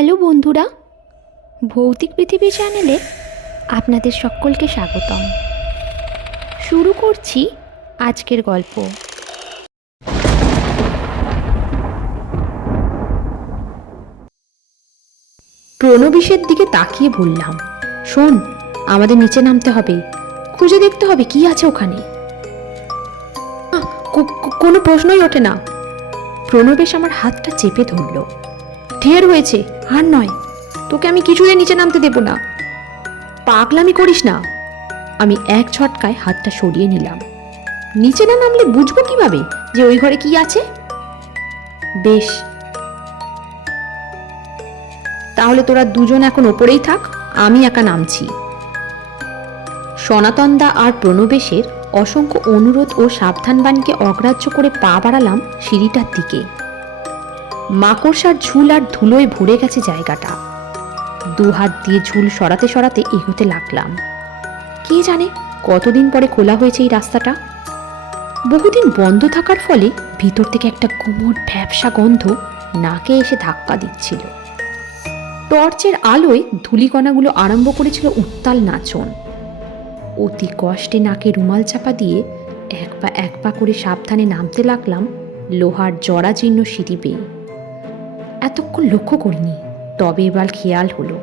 Hello বন্ধুরা, ভৌতিক পৃথিবী চ্যানেলে আপনাদের সকলকে স্বাগতম। শুরু করছি আজকের গল্প। প্রণবিশের দিকে তাকিয়ে বললাম, শোন, আমাদের নিচে নামতে হবে। খুঁজে দেখতে হবে কি আছে ওখানে। কোনো প্রশ্নই ওঠে না। প্রণবেশ আমার হাতটা চেপে ধরল। ঢের হয়েছে, আর নয়। তোকে আমি কিছুতে নিচে নামতে দেব না। পাগলামি করিস না। আমি এক ছটকায় হাতটা সরিয়ে নিলাম। নিচে না নামলে বুঝব কীভাবে যে ওই ঘরে কি আছে? বেশ। তাহলে তোরা দুজন এখন ওপরেই থাক, আমি একা নামছি। সনাতনদা আর প্রণবেশের অসংখ্য অনুরোধ ও সাবধানবাণীকে অগ্রাহ্য করে পা বাড়ালাম সিঁড়িটার দিকে। মাকড়সার ঝুল আর ধুলোয় ভরে গেছে জায়গাটা। দু হাত দিয়ে ঝুল সরাতে সরাতে এগোতে লাগলাম। কে জানে কতদিন পরে খোলা হয়েছে এই রাস্তাটা? বহুদিন বন্ধ থাকার ফলে ভিতর থেকে একটা কোমর ভ্যাবসা গন্ধ নাকে এসে ধাক্কা দিচ্ছিল। টর্চের আলোয় ধূলিকণাগুলো আরম্ভ করেছিল উত্তাল নাচন। অতি কষ্টে নাকে রুমাল চাপা দিয়ে এক পা এক পা করে সাবধানে নামতে লাগলাম লোহার জরাজীর্ণ সিঁড়ি বেয়ে। এতক্ষণ লক্ষ্য করিনি, তবে এবার খেয়াল হলো।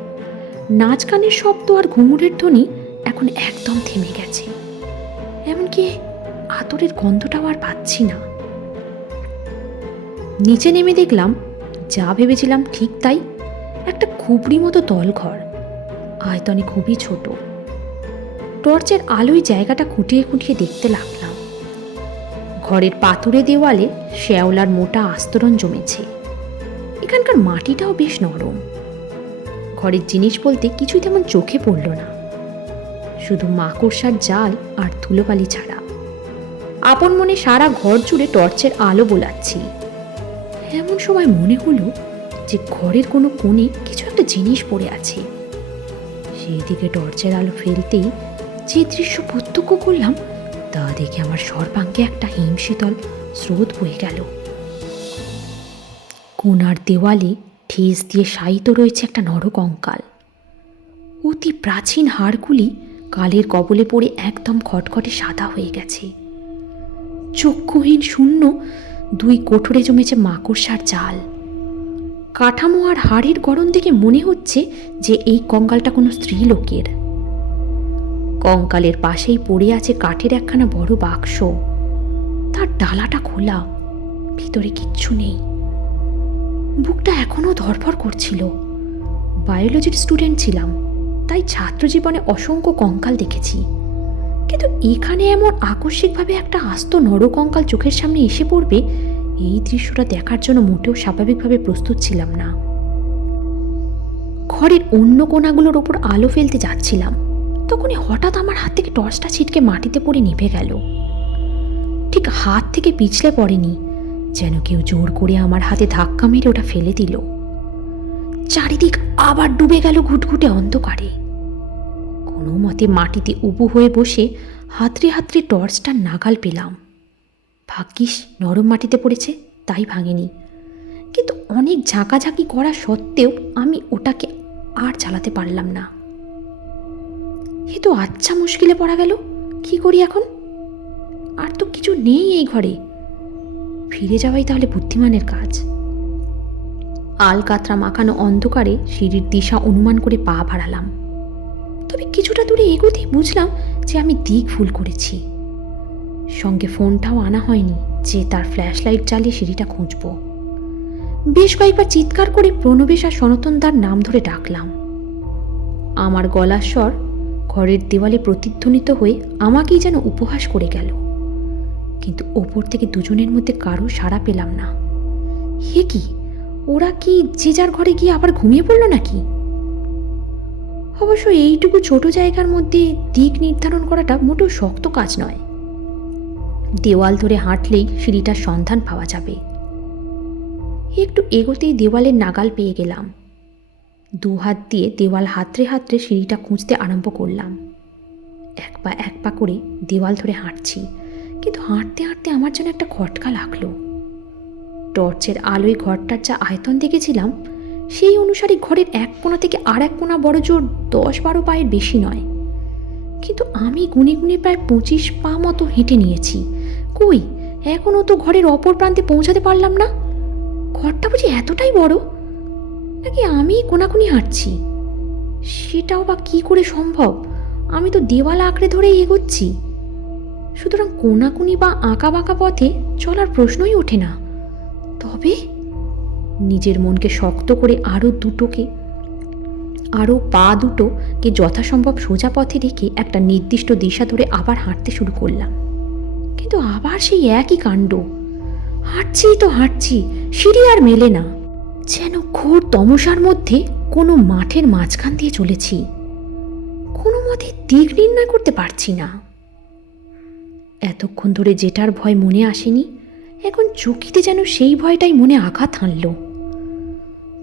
নাচ গানের শব্দ আর ঘুঙুরের ধ্বনি এখন একদম থেমে গেছে। এমনকি আতরের গন্ধটাও আর পাচ্ছি না। নিচে নেমে দেখলাম, যা ভেবেছিলাম ঠিক তাই, একটা খুবড়ি মতো তলঘর আয়তনে খুবই ছোট। টর্চের আলোয় জায়গাটা খুঁটিয়ে খুঁটিয়ে দেখতে লাগলাম। ঘরের পাথুরে দেওয়ালে শ্যাওলার মোটা আস্তরণ জমেছে। এখানকার মাটিটাও বেশ নরম। ঘরের জিনিস বলতে কিছুই তেমন চোখে পড়ল না। শুধু মাকড়সার জাল আর ধুলোবালি ছাড়া। আপন মনে সারা ঘর জুড়ে টর্চের আলো বোলাচ্ছি। এমন সময় মনে হলো যে ঘরের কোনো কোণে কিছু একটা জিনিস পড়ে আছে। সেই দিকে টর্চের আলো ফেলতেই যে দৃশ্য প্রত্যক্ষ করলাম, তা দেখে আমার সর্বাঙ্গে একটা হিমশীতল স্রোত বয়ে গেল। কোনার দেওয়ালে ঠেস দিয়ে শায়িত রয়েছে একটা নরকঙ্কাল অতি প্রাচীন হাড়গুলি কালের কবলে পড়ে একদম খটখটে সাদা হয়ে গেছে। চক্ষুহীন শূন্য দুই কোঠরে জমেছে মাকড়সার জাল। কাঠামো আর হাড়ের গড়ন দেখে মনে হচ্ছে যে এই কঙ্কালটা কোনো স্ত্রীলোকের। কঙ্কালের পাশেই পড়ে আছে কাঠের একখানা বড় বাক্স। তার ডালাটা খোলা, ভিতরে কিচ্ছু নেই। বুকটা এখনও ধরফর করছিল। বায়োলজির স্টুডেন্ট ছিলাম, তাই ছাত্র জীবনে অসংখ্য কঙ্কাল দেখেছি। কিন্তু এখানে এমন আকস্মিকভাবে একটা আস্ত নরকঙ্কাল চোখের সামনে এসে পড়বে, এই দৃশ্যটা দেখার জন্য মোটেও স্বাভাবিকভাবে প্রস্তুত ছিলাম না। ঘরের অন্য কোণাগুলোর ওপর আলো ফেলতে যাচ্ছিলাম। তখনই হঠাৎ আমার হাত থেকে টর্চটা ছিটকে মাটিতে পড়ে নিভে গেল। ঠিক হাত থেকে পিছলে পড়েনি যেন কেউ জোর করে আমার হাতে ধাক্কা মেরে ওটা ফেলে দিল। চারিদিক আবার ডুবে গেল ঘুটঘুটে অন্ধকারে। কোনো মতে মাটিতে উবু হয়ে বসে হাতড়ে হাতড়ে টর্চটা নাগাল পেলাম। ভাগ্যিস নরম মাটিতে পড়েছে, তাই ভাঙেনি। কিন্তু অনেক ঝাঁকাঝাঁকি করা সত্ত্বেও আমি ওটাকে আর চালাতে পারলাম না। এ তো আচ্ছা মুশকিলে পড়া গেল, কি করি এখন? আর তো কিছু নেই এই ঘরে। ফিরে যাওয়াই তাহলে বুদ্ধিমানের কাজ। আল কাতরা মাখানো অন্ধকারে সিঁড়ির দিশা অনুমান করে পা বাড়ালাম। তবে কিছুটা দূরে এগোতেই বুঝলাম যে আমি দিক ভুল করেছি। সঙ্গে ফোনটাও আনা হয়নি যে তার ফ্ল্যাশ লাইট জ্বালিয়ে সিঁড়িটা খুঁজব। বেশ কয়েকবার চিৎকার করে প্রণবেশ আর সনাতনদার নাম ধরে ডাকলাম। আমার গলার স্বর ঘরের দেওয়ালে প্রতিধ্বনিত হয়ে আমাকেই যেন উপহাস করে গেল। কিন্তু ওপর থেকে দুজনের মধ্যে কারও সাড়া পেলাম না। হে কি? ওরা কি যে যার ঘরে গিয়ে আবার ঘুমিয়ে পড়ল নাকি? অবশ্য এইটুকু ছোট জায়গার মধ্যে দিক নির্ধারণ করাটা মোটেও শক্ত কাজ নয়। দেওয়াল ধরে হাঁটলেই সিঁড়িটার সন্ধান পাওয়া যাবে। একটু এগোতেই দেওয়ালের নাগাল পেয়ে গেলাম। দু হাত দিয়ে দেওয়াল হাতড়ে হাতড়ে সিঁড়িটা খুঁজতে আরম্ভ করলাম। এক পা এক পা করে দেওয়াল ধরে হাঁটছি। হাঁটতে হাঁটতে আমার যেন একটা খটকা লাগল। টর্চের আলোয় ঘরটার যা আয়তন দেখেছিলাম, সেই অনুসারে ঘরের এক কোণা থেকে আর এক কোণা বড় জোর দশ বারো পায়ের বেশি নয়। কিন্তু আমি গুনে গুনে প্রায় পঁচিশ পা মতো হেঁটে নিয়েছি। কই, এখনও তো ঘরের অপর প্রান্তে পৌঁছাতে পারলাম না? ঘরটা বুঝি এতটাই বড়? নাকি আমি কোনাকুনি হাঁটছি? সেটাও বা কি করে সম্ভব? আমি তো দেওয়াল আঁকড়ে ধরেই এগোচ্ছি। সুতরাং কোনাকুনি বা আঁকা বাঁকা পথে চলার প্রশ্নই ওঠে না। তবে নিজের মনকে শক্ত করে আরও দুটোকে, আরও পা দুটোকে যথাসম্ভব সোজা পথে রেখে একটা নির্দিষ্ট দিশা ধরে আবার হাঁটতে শুরু করলাম। কিন্তু আবার সেই একই কাণ্ড। হাঁটছি তো হাঁটছি, সিঁড়ি আর মেলে না। যেন ঘোর তমসার মধ্যে কোনো মাঠের মাঝখান দিয়ে চলেছি। কোনো মতে দিক নির্ণয় করতে পারছি না। এতক্ষণ ধরে যেটার ভয় মনে আসেনি, এখন চকিতে যেন সেই ভয়টাই মনে আঘাত হানল।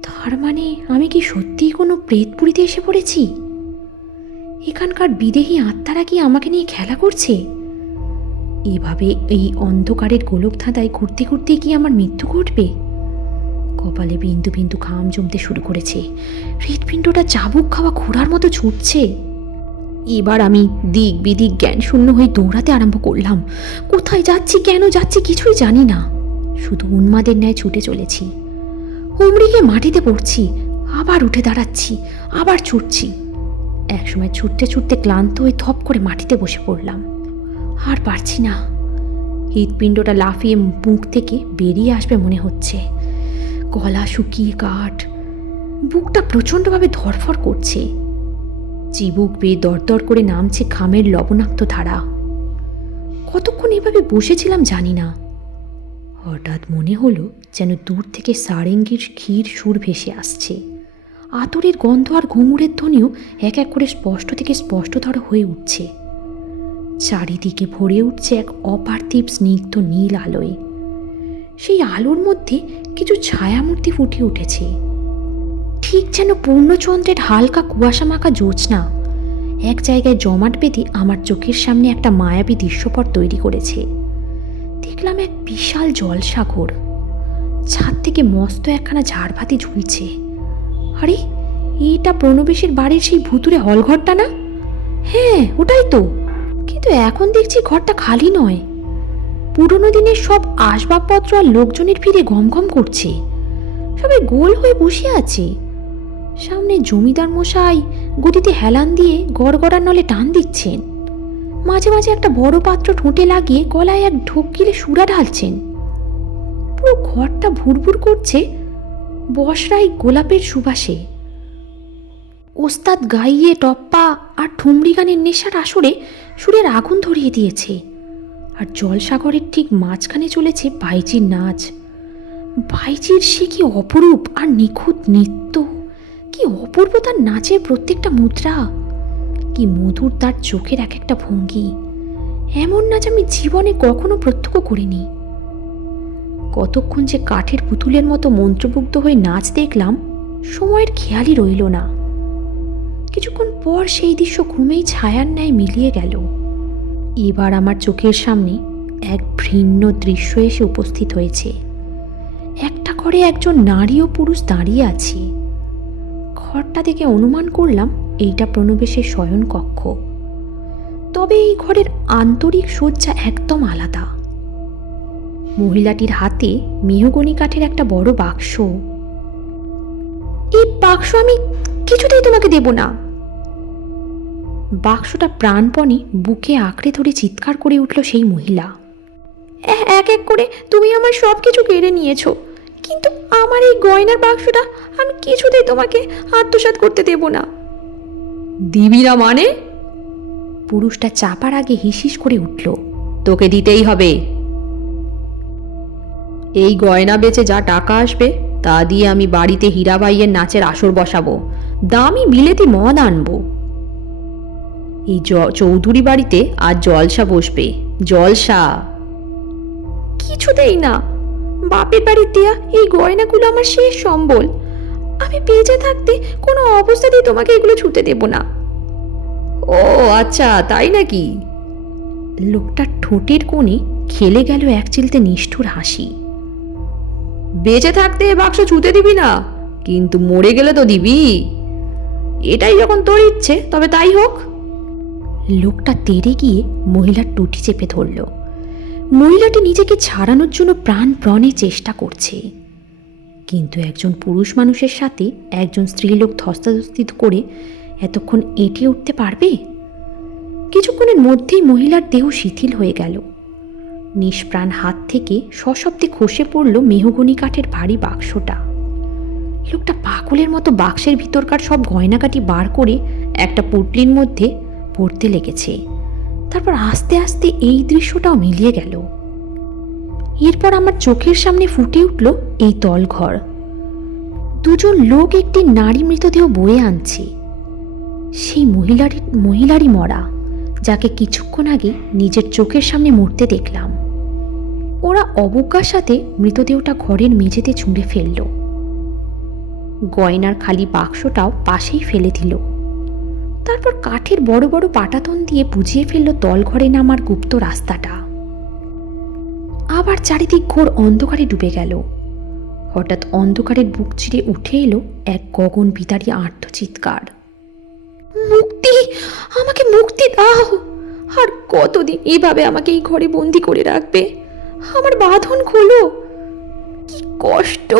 তার মানে আমি কি সত্যিই কোনো প্রেতপুরীতে এসে পড়েছি? এখানকার বিদেহী আত্মারা কি আমাকে নিয়ে খেলা করছে? এভাবে এই অন্ধকারের গোলক ধাঁধায় ঘুরতে ঘুরতে কি আমার মৃত্যু ঘটবে? কপালে বিন্দু বিন্দু ঘাম জমতে শুরু করেছে। হৃৎপিণ্ডটা চাবুক খাওয়া ঘোড়ার মতো ছুটছে। এবার আমি দিক বিদিক জ্ঞান শূন্য হয়ে দৌড়াতে আরম্ভ করলাম। কোথায় যাচ্ছি, কেন যাচ্ছি কিছুই জানি না। শুধু উন্মাদের ন্যায় ছুটে চলেছি। হুমড়িকে মাটিতে পড়ছি, আবার উঠে দাঁড়াচ্ছি, আবার ছুটছি। একসময় ছুটতে ছুটতে ক্লান্ত হয়ে থপ করে মাটিতে বসে পড়লাম। আর পারছি না। হৃৎপিণ্ডটা লাফিয়ে মুখ থেকে বেরিয়ে আসবে মনে হচ্ছে। গলা শুকিয়ে কাঠ। বুকটা প্রচণ্ডভাবে ধরফর করছে। চিবুক বেয়ে দরদর করে নামছে খামের লবণাক্ত ধারা। কতক্ষণ এভাবে বসেছিলাম জানি না। হঠাৎ মনে হলো যেন দূর থেকে সারেঙ্গির ক্ষীর সুর ভেসে আসছে। আতরের গন্ধ আর ঘুঙুরের ধ্বনিও এক এক করে স্পষ্ট থেকে স্পষ্টতর হয়ে উঠছে। চারিদিকে ভরে উঠছে এক অপার্থিব স্নিগ্ধ নীল আলোয়। সেই আলোর মধ্যে কিছু ছায়ামূর্তি ফুটে উঠেছে। ঠিক যেন পূর্ণচন্দ্রের হালকা কুয়াশা মাখা জ্যোৎস্না এক জায়গায় জমাট বেঁধে আমার চোখের সামনে একটা মায়াবী দৃশ্যপট তৈরি করেছে। দেখলাম এক বিশাল জলসাগর। ছাদ থেকে মস্ত একখানা ঝাড়বাতি ঝুলছে। আরে, এটা প্রণবেশের বাড়ির সেই ভুতুরে হলঘরটা না? হ্যাঁ ওটাই তো। কিন্তু এখন দেখছি ঘরটা খালি নয়। পুরনো দিনের সব আসবাবপত্র আর লোকজনের ভিড়ে গমগম করছে। সবাই গোল হয়ে বসে আছে। সামনে জমিদার মশাই গদিতে হেলান দিয়ে গড়গড়ার নলে টান দিচ্ছেন। মাঝে মাঝে একটা বড় পাত্র ঠোঁটে লাগিয়ে গলায় এক ঢোক গিলে সুরা ঢালছেন। পুরো ঘরটা ভুরভুর করছে বসরাই গোলাপের সুবাসে। ওস্তাদ গাইয়ে টপ্পা আর ঠুমরি গানের নেশার আসরে সুরের আগুন ধরিয়ে দিয়েছে। আর জলসাগরের ঠিক মাঝখানে চলেছে বাইজির নাচ। বাইজির সে কি অপরূপ আর নিখুঁত নৃত্য! অপূর্ব তার নাচের প্রত্যেকটা মুদ্রা। কি মধুর তার চোখের এক একটা ভঙ্গি। এমন নাচ আমি জীবনে কখনো প্রত্যক্ষ করিনি। কতক্ষণ যে কাঠের পুতুলের মতো মন্ত্রমুগ্ধ হয়ে নাচ দেখলাম, সময়ের খেয়ালই রইল না। কিছুক্ষণ পর সেই দৃশ্য ক্রমেই ছায়ার ন্যায় মিলিয়ে গেল। এবার আমার চোখের সামনে এক ভিন্ন দৃশ্য এসে উপস্থিত হয়েছে। একটা ঘরে একজন নারী ও পুরুষ দাঁড়িয়ে আছে। ঘরটা দেখে অনুমান করলাম এইটা প্রণবেশের শয়ন কক্ষ তবে এই ঘরের আন্তরিক সজ্জা একদম আলাদা। মহিলাটির হাতে মেহগনি কাঠের একটা বড় বাক্স। এই বাক্স আমি কিছুতেই তোমাকে দেব না। বাক্সটা প্রাণপণে বুকে আঁকড়ে ধরে চিৎকার করে উঠল সেই মহিলা। "এ- এক এক করে তুমি আমার সব কিছু কেড়ে নিয়েছো। কিন্তু আমার এই গয়নার বাক্সটা আমি কিছুতেই তোমাকে আত্মসাৎ করতে দেব না। দিবি না মানে? পুরুষটা চাপার আগে হিসিস করে উঠল তোকে দিতেই হবে। এই গয়না বেচে যা টাকা আসবে তা দিয়ে আমি বাড়িতে হীরাবাইয়ের নাচের আসর বসাবো দামি বিলেতি মদ আনব। এই চৌধুরী বাড়িতে আর জলসা বসবে জলসা। কিছুতেই না। বাপের বাড়ির দেয়া এই গয়নাগুলো আমার শেষ সম্বল। আমি বেঁচে থাকতে কোনো অবস্থাতেই তোমাকে এগুলো ছুতে দেব না। ও আচ্ছা তাই নাকি? লোকটার ঠোঁটের কোণে খেলে গেল এক চিলতে নিষ্ঠুর হাসি। বেঁচে থাকতে বাক্স ছুতে দিবি না, কিন্তু মরে গেলে তো দিবি। এটাই যখন তোর ইচ্ছে, তবে তাই হোক। লোকটা তেড়ে গিয়ে মহিলার টুটি চেপে ধরল। মহিলাটি নিজেকে ছাড়ানোর জন্য প্রাণপ্রণে চেষ্টা করছে। কিন্তু একজন পুরুষ মানুষের সাথে একজন স্ত্রীলোক ধস্তাধস্তি করে এতক্ষণ এঁটে উঠতে পারবে? কিছুক্ষণের মধ্যেই মহিলার দেহ শিথিল হয়ে গেল। নিষ্প্রাণ হাত থেকে সশব্দে খসে পড়ল মেহগনি কাঠের ভারী বাক্সটা। লোকটা পাগলের মতো বাক্সের ভিতরকার সব গয়নাকাটি বার করে একটা পুটলির মধ্যে পড়তে লেগেছে। তারপর আস্তে আস্তে এই দৃশ্যটাও মিলিয়ে গেল। এরপর আমার চোখের সামনে ফুটে উঠল এই তলঘর। দুজন লোক একটি নারী মৃতদেহ বয়ে আনছে। সেই মহিলারই মহিলারই মরা, যাকে কিছুক্ষণ আগে নিজের চোখের সামনে মরতে দেখলাম। ওরা অবজ্ঞার সাথে মৃতদেহটা ঘরের মেঝেতে ছুঁড়ে ফেলল। গয়নার খালি বাক্সটাও পাশেই ফেলে দিল। তারপর কাঠের বড় বড় পাটাতন দিয়ে বুঝিয়ে ফেলল তলঘরে নামার গুপ্ত রাস্তাটা। আবার চারিদিক ঘোর অন্ধকারে ডুবে গেল। হঠাৎ অন্ধকারের বুক চিরে উঠে এলো এক গগন বিতাড়ি আর্থ চিৎকার মুক্তি! আমাকে মুক্তি দাও! আর কতদিন এভাবে আমাকে এই ঘরে বন্দি করে রাখবে? আমার বাঁধন খোলো! কি কষ্ট!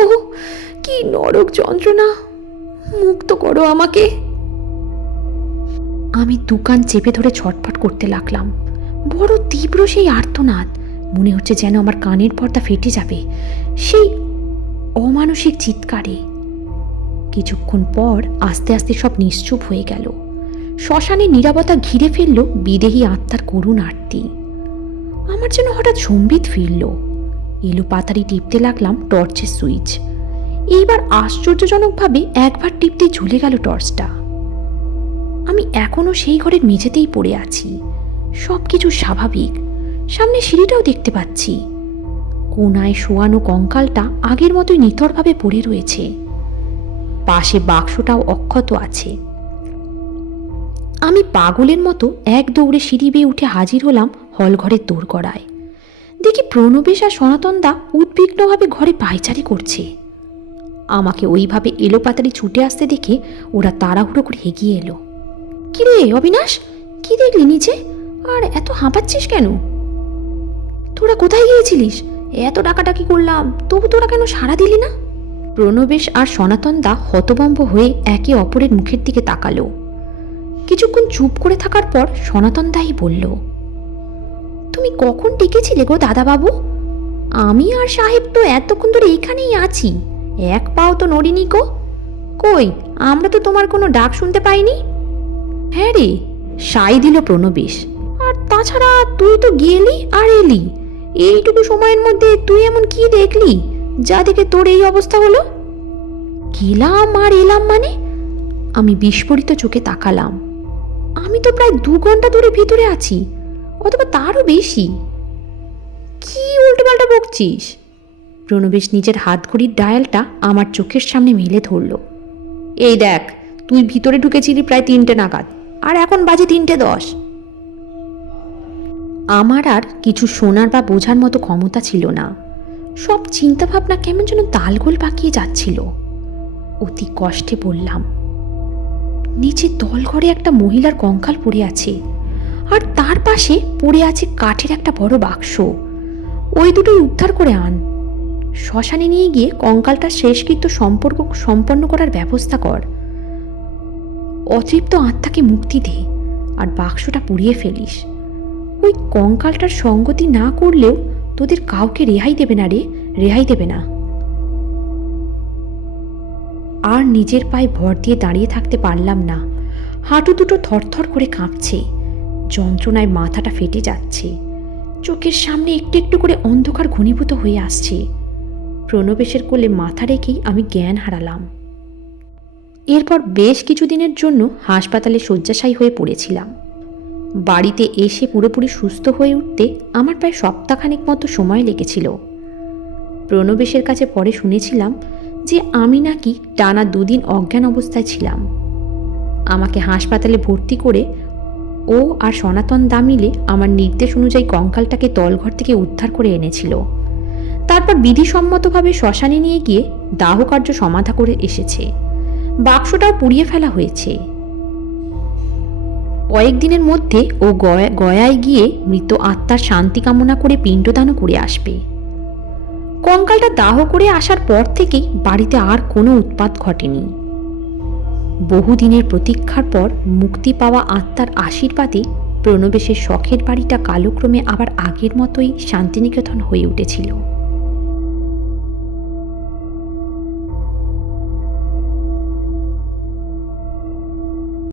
কি নরক যন্ত্রণা! মুক্ত করো আমাকে! আমি দোকান চেপে ধরে ছটফট করতে লাগলাম। বড় তীব্র সেই আর্তনাদ। মনে হচ্ছে যেন আমার কানের পর্দা ফেটে যাবে। সেই অমানসিক চিৎকারে। কিছুক্ষণ পর আস্তে আস্তে সব নিশ্চুপ হয়ে গেল। শ্মশানের নিরাপত্তা ঘিরে ফেলল বিদেহী আত্মার করুণ আরতি। আমার যেন হঠাৎ সম্বিত ফিরল। এলো পাতারি টিপতে লাগলাম টর্চের সুইচ। এইবার আশ্চর্যজনকভাবে একবার টিপতে ঝুলে গেল টর্চটা। আমি এখনও সেই ঘরের মেঝেতেই পড়ে আছি। সব কিছু স্বাভাবিক। সামনে সিঁড়িটাও দেখতে পাচ্ছি। কোনায় শোয়ানো কঙ্কালটা আগের মতোই নিথরভাবে পড়ে রয়েছে। পাশে বাক্সটাও অক্ষত আছে। আমি পাগলের মতো এক দৌড়ে সিঁড়ি বেয়ে উঠে হাজির হলাম হলঘরের দোরগড়ায়। দেখি প্রণবেশ আর সনাতন দা উদ্বিগ্নভাবে ঘরে পায়চারি করছে। আমাকে ওইভাবে এলোপাতারি ছুটে আসতে দেখে ওরা তাড়াহুড়ো করে এগিয়ে এলো। কিরে, অবিনাশ? কি দেখলি নিচে? আর এত হাঁপাচ্ছিস কেন? তোরা কোথায় গিয়েছিলিস? এত ডাকাডাকি করলাম, তবু তোরা কেন সাড়া দিলি না? প্রণবেশ আর সনাতন দা হতবম্ব হয়ে একে অপরের মুখের দিকে তাকালো। কিছুক্ষণ চুপ করে থাকার পর সনাতন দাই বলল, তুমি কখন ডেকেছিলে গো দাদাবাবু? আমি আর সাহেব তো এতক্ষণ ধরে এইখানেই আছি। এক পাও তো নড়িনি গো। কই, আমরা তো তোমার কোনো ডাক শুনতে পাইনি? হ্যাঁ রে, সাই দিল প্রণবেশ। আর তাছাড়া তুই তো গেলি আর এলি। এইটুকু সময়ের মধ্যে তুই এমন কি দেখলি যা দেখে তোর এই অবস্থা হলো? গেলাম আর এলাম মানে? আমি বিস্ফোরিত চোখে তাকালাম। আমি তো প্রায় দু ঘণ্টা ধরে ভিতরে আছি, অথবা তারও বেশি। কি উল্টোপাল্টা বকছিস? প্রণবেশ নিজের হাত ঘড়ির ডায়ালটা আমার চোখের সামনে মেলে ধরল। এই দেখ, তুই ভিতরে ঢুকেছিলি প্রায় তিনটে নাগাদ। আর এখন বাজে তিনটে দশ। আমার আর কিছু শোনার বা বোঝার মতো ক্ষমতা ছিল না। সব চিন্তাভাবনা কেমন যেন তালগোল পাকিয়ে যাচ্ছিল। অতি কষ্টে বললাম, নিচে দলঘরে একটা মহিলার কঙ্কাল পড়ে আছে, আর তার পাশে পড়ে আছে কাঠের একটা বড় বাক্স। ওই দুটোই উদ্ধার করে আন। শ্মশানে নিয়ে গিয়ে কঙ্কালটার শেষকৃত্য সম্পর্ক সম্পন্ন করার ব্যবস্থা কর। অতৃপ্ত আত্মাকে মুক্তি দে আর বাক্সটা পুড়িয়ে ফেলিস। ওই কঙ্কালটার সঙ্গতি না করলেও তোদের কাউকে রেহাই দেবে না রে, রেহাই দেবে না। আর নিজের পায়ে ভর দিয়ে দাঁড়িয়ে থাকতে পারলাম না। হাঁটু দুটো থরথর করে কাঁপছে। যন্ত্রণায় মাথাটা ফেটে যাচ্ছে। চোখের সামনে একটু একটু করে অন্ধকার ঘনীভূত হয়ে আসছে। প্রণবেশের কোলে মাথা রেখেই আমি জ্ঞান হারালাম। এরপর বেশ কিছুদিনের জন্য হাসপাতালে শয্যাশায়ী হয়ে পড়েছিলাম। বাড়িতে এসে পুরোপুরি সুস্থ হয়ে উঠতে আমার প্রায় সপ্তাহখানেক মতো সময় লেগেছিল। প্রণবেশের কাছে পরে শুনেছিলাম যে আমি নাকি টানা দুদিন অজ্ঞান অবস্থায় ছিলাম। আমাকে হাসপাতালে ভর্তি করে ও আর সনাতন দা মিলে আমার নির্দেশ অনুযায়ী কঙ্কালটাকে তলঘর থেকে উদ্ধার করে এনেছিল। তারপর বিধিসম্মতভাবে শ্মশানে নিয়ে গিয়ে দাহকার্য সমাধা করে এসেছে। বাক্সটাও পুড়িয়ে ফেলা হয়েছে। কয়েকদিনের মধ্যে ও গয়ায় গিয়ে মৃত আত্মার শান্তি কামনা করে পিণ্ডদানও করে আসবে। কঙ্কালটা দাহ করে আসার পর থেকেই বাড়িতে আর কোনো উৎপাত ঘটেনি। বহুদিনের প্রতীক্ষার পর মুক্তি পাওয়া আত্মার আশীর্বাদে প্রণবেশের শখের বাড়িটা কালক্রমে আবার আগের মতোই শান্তিনিকেতন হয়ে উঠেছিল।